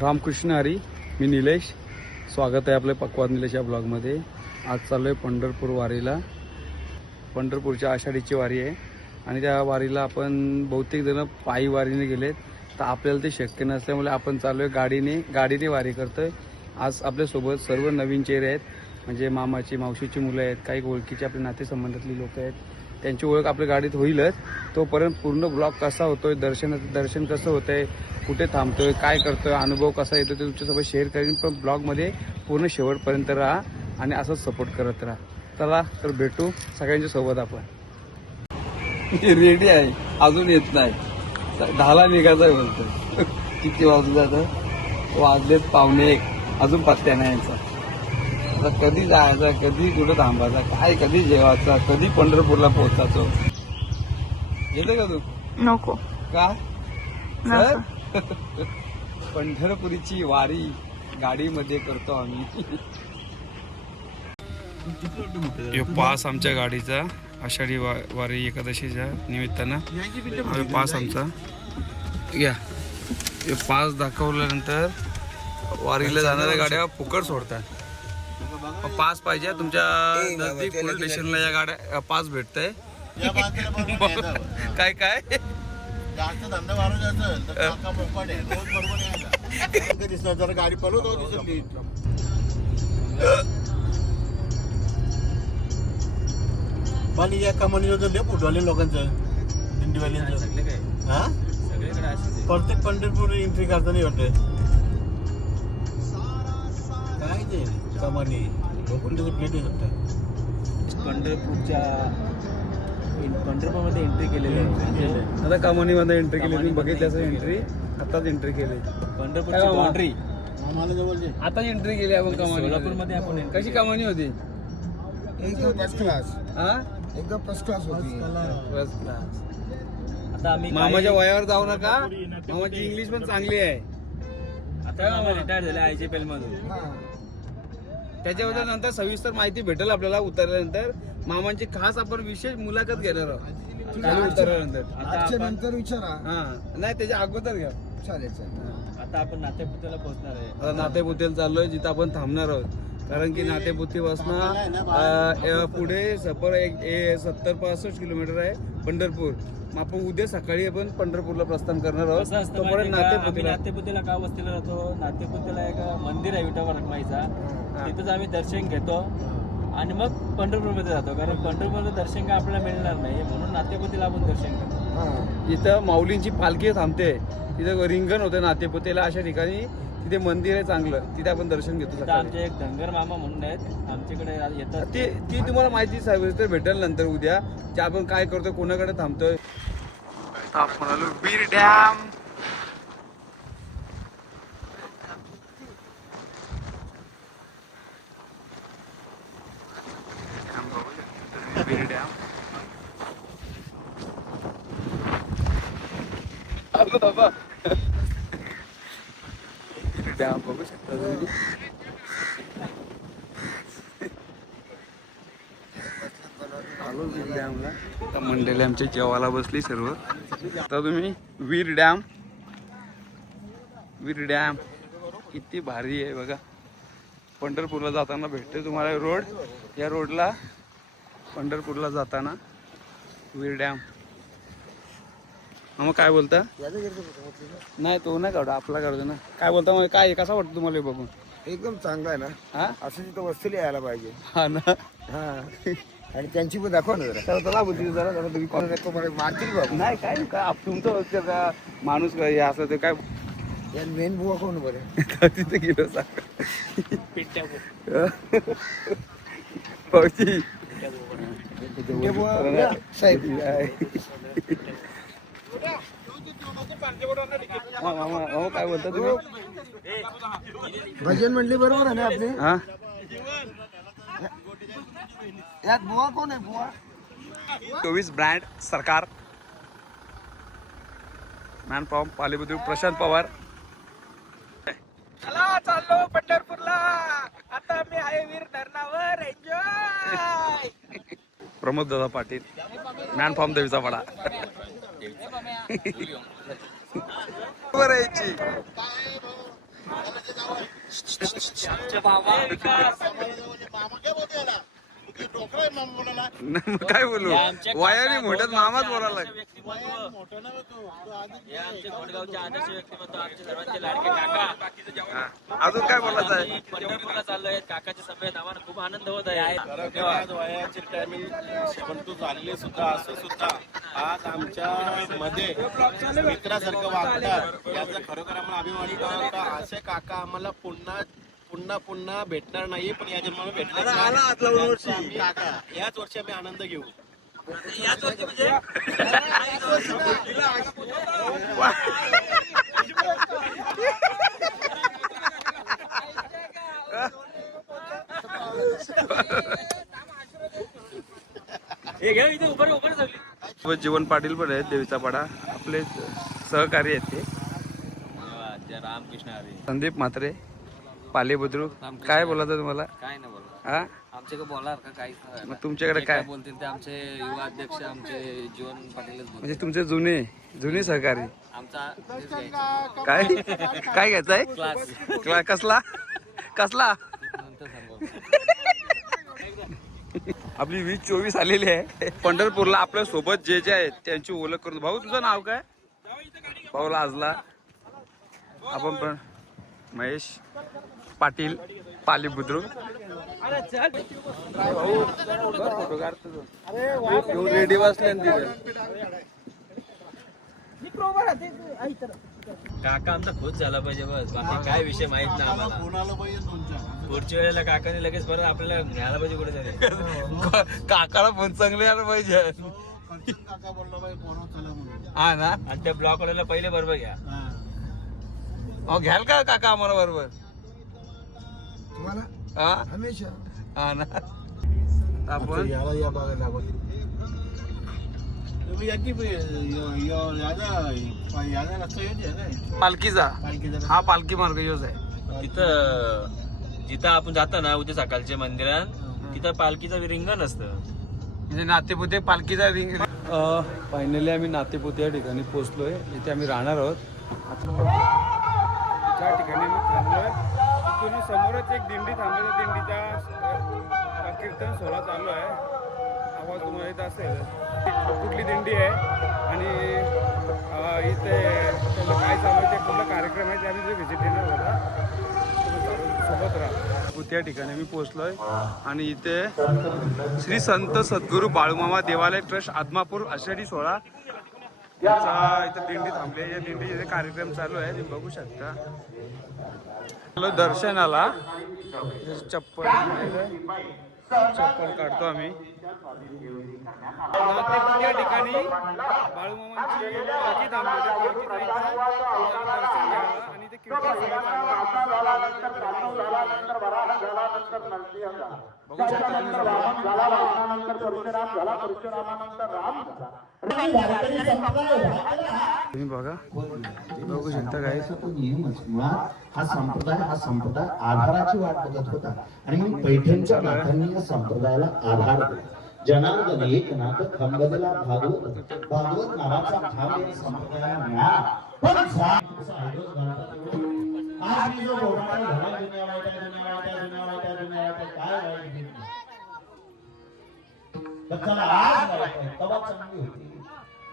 रामकृष्ण हरी, मी निलेश. स्वागत आहे आपल्या पक्वाद निलेश या ब्लॉगमध्ये. आज चाललो आहे पंढरपूर वारीला. पंढरपूरच्या आषाढीची वारी आहे आणि त्या वारीला आपण बहुतेक जण पायी वारीने गेलेत, तर आपल्याला ते शक्य नसल्यामुळे आपण चाललो आहे गाडीने वारी करतो आहे. आज आपल्यासोबत सर्व नवीन चेहरे आहेत, म्हणजे मामाची मावशीची मुलं आहेत, काही ओळखीचे आपले नातेसंबंधातली लोक आहेत. त्यांची ओळख आपल्या गाडीत होईलच. तोपर्यंत पूर्ण ब्लॉग कसा होतोय, दर्शन कसं होतंय, कुठे थांबतोय, काय करतोय, अनुभव कसा येतो ते तुमच्यासोबत शेअर करेन. पण ब्लॉगमध्ये पूर्ण शेवटपर्यंत राहा आणि असंच सपोर्ट करत राहा. चला तर भेटू सगळ्यांच्या सोबत. आपण रेडी आहे, अजून येत नाही. 10ला निघायचं आहे बोलतोय. किती वाजून जातं? वाजलेत 1:45, अजून पत्त्या नाही यांचा. आता कधी जायचं, कधी कुठं थांबायचा, काय कधी जेवायचा, कधी पंढरपूरला पोहोचायचो. येते का तू? नको का सर? पंढरपुरीची वारी गाडीमध्ये करतो आम्ही. पास आमच्या गाडीचा आषाढी वारी एकादशीच्या निमित्तानं पास आमचा या. पास दाखवल्यानंतर वारीला जाणाऱ्या गाड्या फुकट सोडतात. पास पाहिजे तुमच्या नजदीक पोलीस स्टेशनला या गाड्या पास भेटतंय. काय काय जास्त धंदा वाढवत असेल तर काका पोपट आहे, रोज बरोबर यायला दिसत जरा गाडी पळवतो दिसत नाही. पण या कमानी लय फुटवाले लोकांचं दिंडीवाल्यांचं. हा प्रत्येक पंढरपूर एंट्री करताना वाटत काय ते कमानी लोक प्लेट येतात पंढरपूरमध्ये एंट्री केलेली आहे. आता कमानीमध्ये एंट्री केली, तुम्ही बघितली असेल एंट्री. आताच एंट्री केली पंढरपूरची बाउंड्री आम्हाला जवळचे. आताच एंट्री केली आपण कमानी. सोलापूरमध्ये आपण कशी कमानी होती? एकदम फर्स्ट क्लास. हा एकदम फर्स्ट क्लास होती. First class. आता आम्ही मामाच्या वयावर जाऊ नका, मामाची इंग्लिश पण चांगली आहे. आता मामा रिटायर झाले आयजीपीएल मधून. त्याच्याबद्दल नंतर सविस्तर माहिती भेटेल आपल्याला उतरल्यानंतर. मामांची खास आपण विशेष मुलाखत घेणार आहोत उतरल्यानंतर. नंतर विचारा. हा नाही, त्याच्या अगोदर घ्या. चालेल चालेल. आता आपण नातेपुतेला पोहोचणार आहे. आता नातेपुतेला चाललोय, जिथं आपण थांबणार आहोत. कारण की नातेपुतीपासून पुढे सफर 70-65 किलोमीटर आहे पंढरपूर. मग आपण उद्या सकाळी आपण पंढरपूरला प्रस्थान करणार आहोत. तोपर्यंत नातेपुतेला का वस्तीला राहतो. नातेपुतेला एक मंदिर आहे विठोबा रखमाईचा, तिथंच आम्ही दर्शन घेतो आणि मग पंढरपूरमध्ये जातो. कारण पंढरपूरमध्ये दर्शन काय आपल्याला मिळणार नाही, म्हणून नातेपुतेला आपण दर्शन घेतो. इथं माऊलींची पालखी थांबते, तिथं रिंगण होतं नातेपुतेला. अशा ठिकाणी तिथे मंदिर आहे चांगलं, तिथे आपण दर्शन घेतो. आमचे एक धनगर मामा म्हणून आहेत आमच्याकडे येतात. ती तुम्हाला माहिती सविस्तर भेटेल नंतर उद्या, की आपण काय करतोय, कोणाकडे थांबतोय. आपण आलो वीर डॅम. वीर डॅम आलो बाबा. डॅम बघू शकता तुम्ही. आलो वीर डॅमला. आता मंडळी आमच्या जेवायला बसली सर्व. आता तुम्ही वीर डॅम किती भारी आहे बघा. पंढरपूरला जाताना भेटते तुम्हाला रोड. या रोडला पंढरपूरला जाताना वीर डॅम. मग काय बोलता? नाही तो नाही काढू, आपला काढतो ना. काय बोलता मग, काय कसा वाटतं तुम्हाला बघून? एकदम चांगला आहे ना. हा असं तिथं वस्तूला यायला पाहिजे. हा ना. हा आणि त्यांची पण दाखवा ना जरा. चला बोलते जरा तुम्ही कोण मारतील बाबा. नाही काय तुमचं का माणूस काय हे असं ते काय. या मेन बुवा कोण बरे तिथे गेलो भाऊजी साहेब. काय बोलता तुम्ही? भजन म्हणली बरोबर आहे ना आपले. हा यात बुवा कोण आहे बुवा? 24 ब्रँड सरकार. मॅन फॉर्म पालेबुद्रुक प्रशांत पवार. चला चाललो पंढरपूरला. आता मी आहे वीर धरणावर. Enjoy. Pramod Dada Patil, man form देवीचा पाडा. बरं यायची काय बोलू वयाने मोठ्यात मामाच बोलायला अजून काय बोलायचं आहे. पंढरपूरला चाललोय काकाच्या सभेत आम्हाला खूप आनंद होत आहे. आज वयाची टायमिंग 72 झालेली सुद्धा असं सुद्धा आज आमच्या मध्ये मित्रासारखं वागतात याचा खरोखर आम्हाला अभिमान वाटतो का असे काका आम्हाला पुन्हा भेटणार नाही पण या जन्माला भेटणार काका याच वर्षी आम्ही आनंद घेऊ. याच वर्षी म्हणजे जीवन पाटील पण आहेत देवीचा पाडा आपले सहकारी आहेत ते रामकृष्ण हरी. संदीप म्हात्रे पाले बुद्रुक काय बोलायचं तुम्हाला काय नाही बोला हा आमच्याकडे बोलणार का काही मग तुमच्याकडे काय बोलतील ते आमचे युवा अध्यक्ष आमचे जीवन पाटीलच बोलतील. म्हणजे तुमचे जुने सहकारी आमचा काय काय घ्यायचंय क्लास कसला कसला नंतर सांगू. आपली 2024 आलेली आहे पंढरपूरला आपल्या सोबत जे जे आहेत त्यांची ओळख करून. भाऊ तुझं नाव काय. भाऊ लाजला. आपण पण महेश पाटील पाली बुद्रुक रेडी बसले काका आमचा खुश झाला पाहिजे बस बाकी काय विषय माहित नाही आम्हाला. कोणाला पाहिजे तुमच्या पुढच्या वेळेला काकाने लगेच परत आपल्याला न्यायला पाहिजे कुठे तरी. काकाला फोन चांगले आलं पाहिजे. काका बोलला पाहिजे फोन चला म्हणून. हा ना आणि त्या ब्लॉक वाल्याला पहिले बरोबर घ्या. अहो घ्याल का काका आम्हाला बरोबर तुम्हाला हा हमेशा हा ना. आपण याला या बघायला आपण तुम्ही याची याचा रस्ता येते ना पालखीचा पालखीचा हा पालखी मार्ग योज आहे. तिथं जिथं आपण जातो ना उद्या सकाळच्या मंदिरात तिथं पालखीचं रिंगण असतं. म्हणजे नातेपुते पालखीचा रिंग. फायनली आम्ही नातेपुते या ठिकाणी पोहोचलोय. इथे आम्ही राहणार आहोत. ज्या ठिकाणी आम्ही थांबलोय तिथून समोरच एक दिंडी थांबली. त्या दिंडीचा कीर्तन सोहळा चालू आहे. आवाज तुम्हाला येत असेल. कुठली दिंडी आहे आणि इथे त्याचं काय चालू आहे ते कुठला कार्यक्रम आहे ते आम्ही व्हिजिट देणार होता. सोबत राहा. त्या ठिकाणी मी पोहोचलोय आणि इथे श्री संत सद्गुरू बाळूमामा देवालय ट्रस्ट आदमापूर आषाढी सोहळा याचा इथे दिंडी थांबली. या दिंडीचे कार्यक्रम चालू आहे तुम्ही बघू शकता. दर्शनाला चप्पल काढतो आम्ही. त्या ठिकाणी बाळूमामांची पालखी थांबली. दर्शन घ्या आणि ते कीर्तन बघू शकता तुम्ही बघा बघू शकता काय हा संप्रदाय आधाराची वाट बघत होता आणि पैठणच्या नाथांनी या संप्रदायाला आधार दिला. जनार्दन एकनाथ खंबदला भागवत नावाचा भाग या संप्रदायाला मिळाला. पण आज मी जो घोटाळा झाला जुन्या वाईटा काय वाईट चला आज वाईट तवा चांगली होती.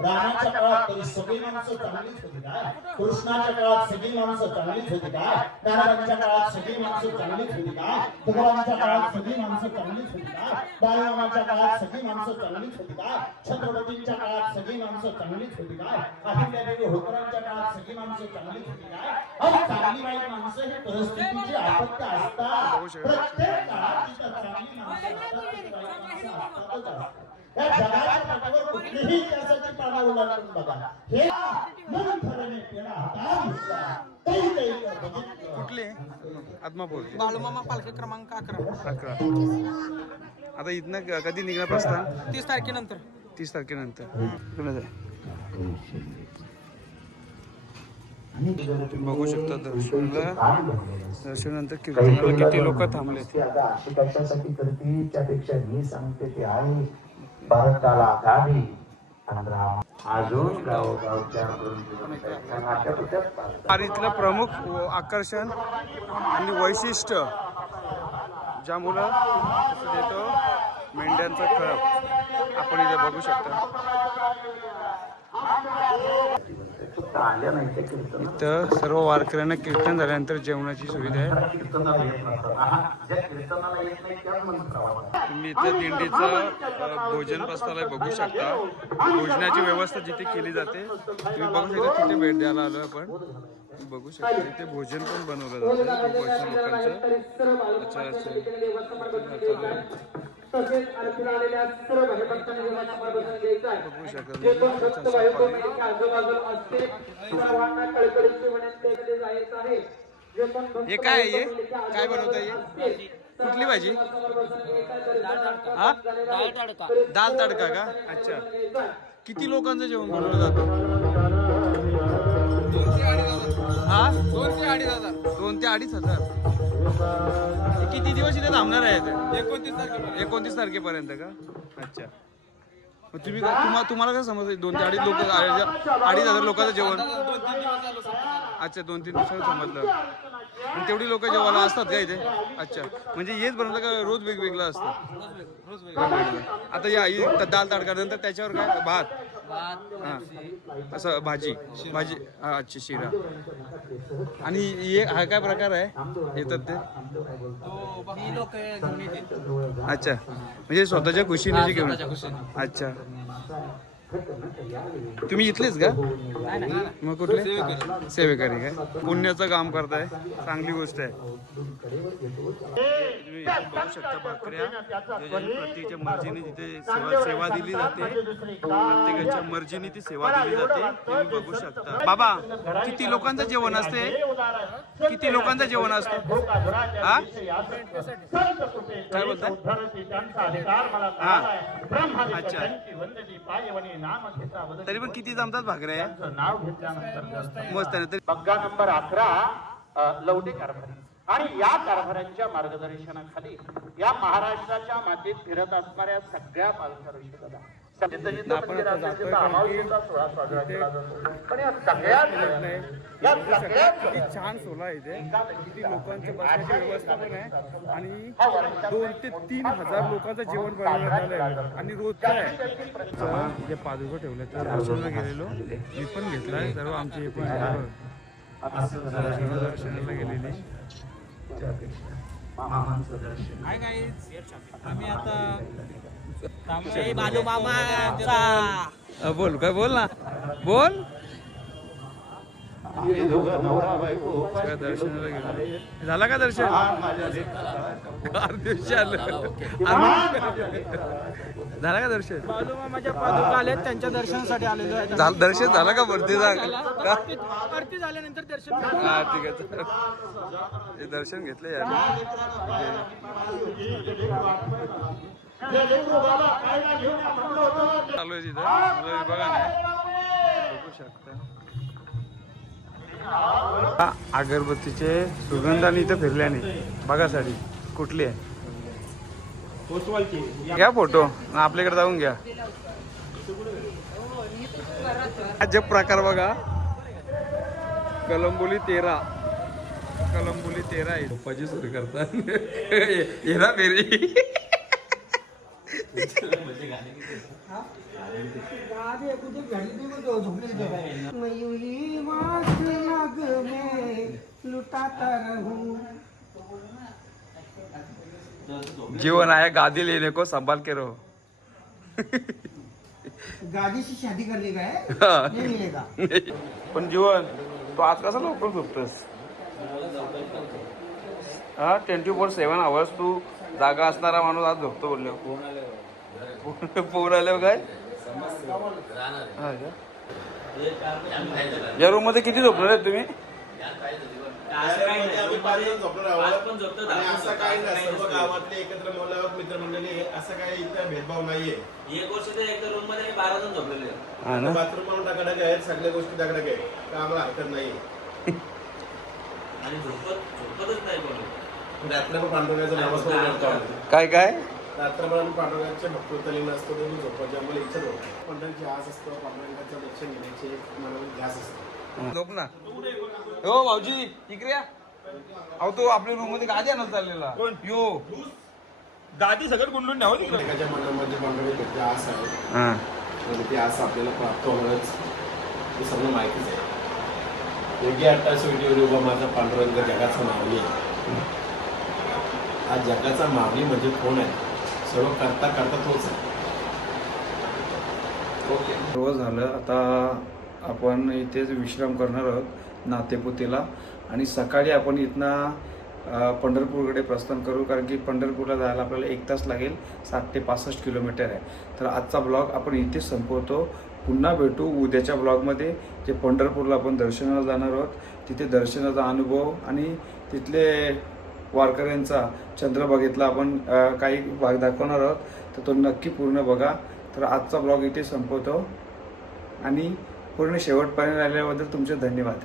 रामाच्या काळात तरी सगळी माणसं चांगलीच होती काय. कृष्णाच्या काळात सगळी माणसं चांगलीच होती काय. नारायणाच्या काळात सगळी माणसं चांगलीच होती काय. तुकारामांच्या काळात सगळी माणसं चांगलीच होती काय. बाळूमामाच्या काळात सगळी माणसं चांगलीच होती काय. छत्रपतींच्या काळात सगळी माणसं चांगलीच होती काय. अहिल्यादेवी होळकरांच्या काळात सगळी माणसं चांगलीच होती काय. अहो चांगली वाईट माणसं हे परिस्थितीची आपत्ती असतात. प्रत्येक काळात तिथं चांगली माणसं असतात. या जगाच्या पाठीवर कुठलीही त्यासाठी पाडा उलाटून बघा. हे मन ठरणे पेढा हातात घेतला. कुठले आदमापूर बाळूमामा पालखी क्रमांक 11. आता इथनं कधी निघणार प्रस्थान. 30 तारखेनंतर 30 तारखेनंतर. बघू शकता दर्शनानंतर कीर्तनाला किती लोक थांबले. अशी कशासाठी करते त्यापेक्षा मी सांगते ते आहे भारताला गावी आणि अजून गावोगावच्या वारीतलं प्रमुख आकर्षण आणि वैशिष्ट्य ज्यामुळं कसं देतो मेंढ्यांचा कळप आपण इथे बघू शकता. आल्या नाही त्या कीर्तन इथं सर्व वारकऱ्यांना कीर्तन झाल्यानंतर जेवणाची सुविधा आहे. कीर्तनाला येत नसतात. ज्या कीर्तनाला येत नाही त्याच म्हणून तुम्ही इथं दिंडीचं भोजन प्रस्थालय बघू शकता. भोजनाची व्यवस्था जिथे केली जाते तुम्ही बघू शकता. तिथे भेट द्यायला आलो आपण. बघू शकता इथे भोजन पण बनवलं जातं खूप वर्ष लोकांचं. बघू शकता हे काय आहे? हे काय बनवता ये? कुठली भाजी? हा दाल तडका का? अच्छा. किती लोकांचं जेवण बनवलं जातं? हा 2 ते 2,500. हे किती दिवस इथे थांबणार आहे? 29 तारखेपर्यंत का? अच्छा. मग तुम्हाला काय समजतं 2 ते 2.5 लोक 2,500 लोकांचं जेवण? अच्छा 2-3 दिवसात समजलं. आणि तेवढी लोक जेवायला असतात का इथे? अच्छा म्हणजे हेच बनवलं का रोज वेगवेगळं असतं? रोज वेगवेगळं. आता या दाल तडका नंतर त्याच्यावर काय भात हां असं भाजी हां अच्छा शिरा. आणि हे हा काय प्रकार आहे येतात ते? अच्छा म्हणजे स्वतःच्या खुशीने जे घेऊन. अच्छा तुम्ही इथलेच का? मग कुठले? सेवेकरी काय? पुण्याचं काम करताय, चांगली गोष्ट आहे. तुम्ही बघू शकता भाकऱ्या प्रत्येकाच्या मर्जीने तिथे सेवा दिली जाते. प्रत्येकाच्या मर्जीने ती सेवा दिली जाते. तुम्ही बघू शकता. बाबा किती लोकांचं जेवण असते? किती लोकांचं जेवण असतं? हा काय बोलताय? हा अच्छा तरी पण किती जमतात भाकऱ्या? मस्त आहे. बग्गा नंबर 11 लवटे कारभारी. आणि या कारभाऱ्यांच्या मार्गदर्शनाखाली या महाराष्ट्राच्या मातीत फिरत असणाऱ्या सगळ्या पालखी आपण आता जातोय किती छान सोला आहे इथे. किती लोकांच्या बसण्याची व्यवस्था पण आहे. आणि 2 ते 3,000 लोकांचं जेवण बनवण्यात आलं आहे. आणि रोजचं आहे. जे पादुका ठेवले तर दर्शनाला गेलेलो मी पण घेतलाय. सर्व आमचे हे पण दर्शनाला गेलेले. आम्ही आता बालू मामाचा बोल काय बोल ना बोल. दर्शनाला गेलो. झाला का दर्शन? 4 दिवशी आलं. झालं का दर्शन? बालू मामाच्या पादुका आले त्यांच्या दर्शनासाठी आलेलो आहे. दर्शन झालं का वरती जा? आरती झाल्यानंतर दर्शन. हा ठीक आहे. हे दर्शन घेतले यार. चालू आहे तिथं मला बघा नाही बघू शकता. अगरबत्तीचे सुगंधाने इथं फिरल्याने बघा साडी कुठली आहे. घ्या फोटो आपल्याकडे जाऊन घ्या. अजब प्रकार बघा. कलंबोली 13 आहे. पप्पाची सुरू करतात येरा फेरी. जीवन आया गादी लेने को संभाल के रहो. गादी से शादी करने का है नहीं मिलेगा. पण जीवन तू आज कसा लवकर झोपतोस? हा 24/7 आवर्स तू जागा असणारा माणूस आज झोपतो बोललो. पोहून आल्यावर काय या रूम मध्ये किती झोपणार आहे तुम्ही? आम्ही 5 जण झोपलो आहोत. आणि असं काही नाही सर्व गावातले एकत्र बोलावं मित्रमंडळी असं काही इथं भेदभाव नाहीये. एक वर्ष तर एका रूम मध्ये 12 जण झोपलेले. बाथरूम पण टाकडाक आहेत सगळ्या गोष्टी टाकडाक आहेत. का आम्हाला हरकत नाहीये. आणि झोपतच नाही कोणी. रात्री पण पांढरण्याचा नमस्कार करतो. काय रात्रभर आम्ही पांडुरंगाच्या भक्तोत्तलीन असतो ते झोपायची आम्हाला इच्छा होती. पंढरीची आस असतो, पांडुरंगाचं दर्शन घेण्याची एक मनामध्ये ध्यास असतो. झोप ना हो भाऊजी इकडे या. अहो तो आपल्या रूम मध्ये गादी आणत चाललेला यो दादी सगळं गुंडून न्यावं तिकडे. प्रत्येकाच्या मनामध्ये पांडुरंगाची आस आहे आणि ती आस आपल्याला प्राप्त होणारच हे सगळं माहितीच आहे. योगी 28 विटीवर उभा माझा पांडुरंग जगाचा माऊली आहे. आज जगाचा माऊली म्हणजे कोण आहे? सर्व करता करता तोच आहे. ओके सर्व झालं. आता आपण इथेच विश्राम करणार आहोत नातेपुतेला आणि सकाळी आपण इथनं पंढरपूरकडे प्रस्थान करू, कारण की पंढरपूरला जायला आपल्याला 1 तास लागेल. 60 ते 65 किलोमीटर आहे. तर आजचा ब्लॉग आपण इथेच संपवतो. पुन्हा भेटू उद्याच्या ब्लॉगमध्ये, जे पंढरपूरला आपण दर्शनाला जाणार आहोत. तिथे दर्शनाचा अनुभव आणि तिथले वारकऱ्यांचा चंद्रभागेतला आपण काही भाग दाखवणार आहोत. तर तो नक्की पूर्ण बघा. तर आजचा ब्लॉग इथे संपवतो आणि पूर्ण शेवटपर्यंत राहिल्याबद्दल तुमचे धन्यवाद.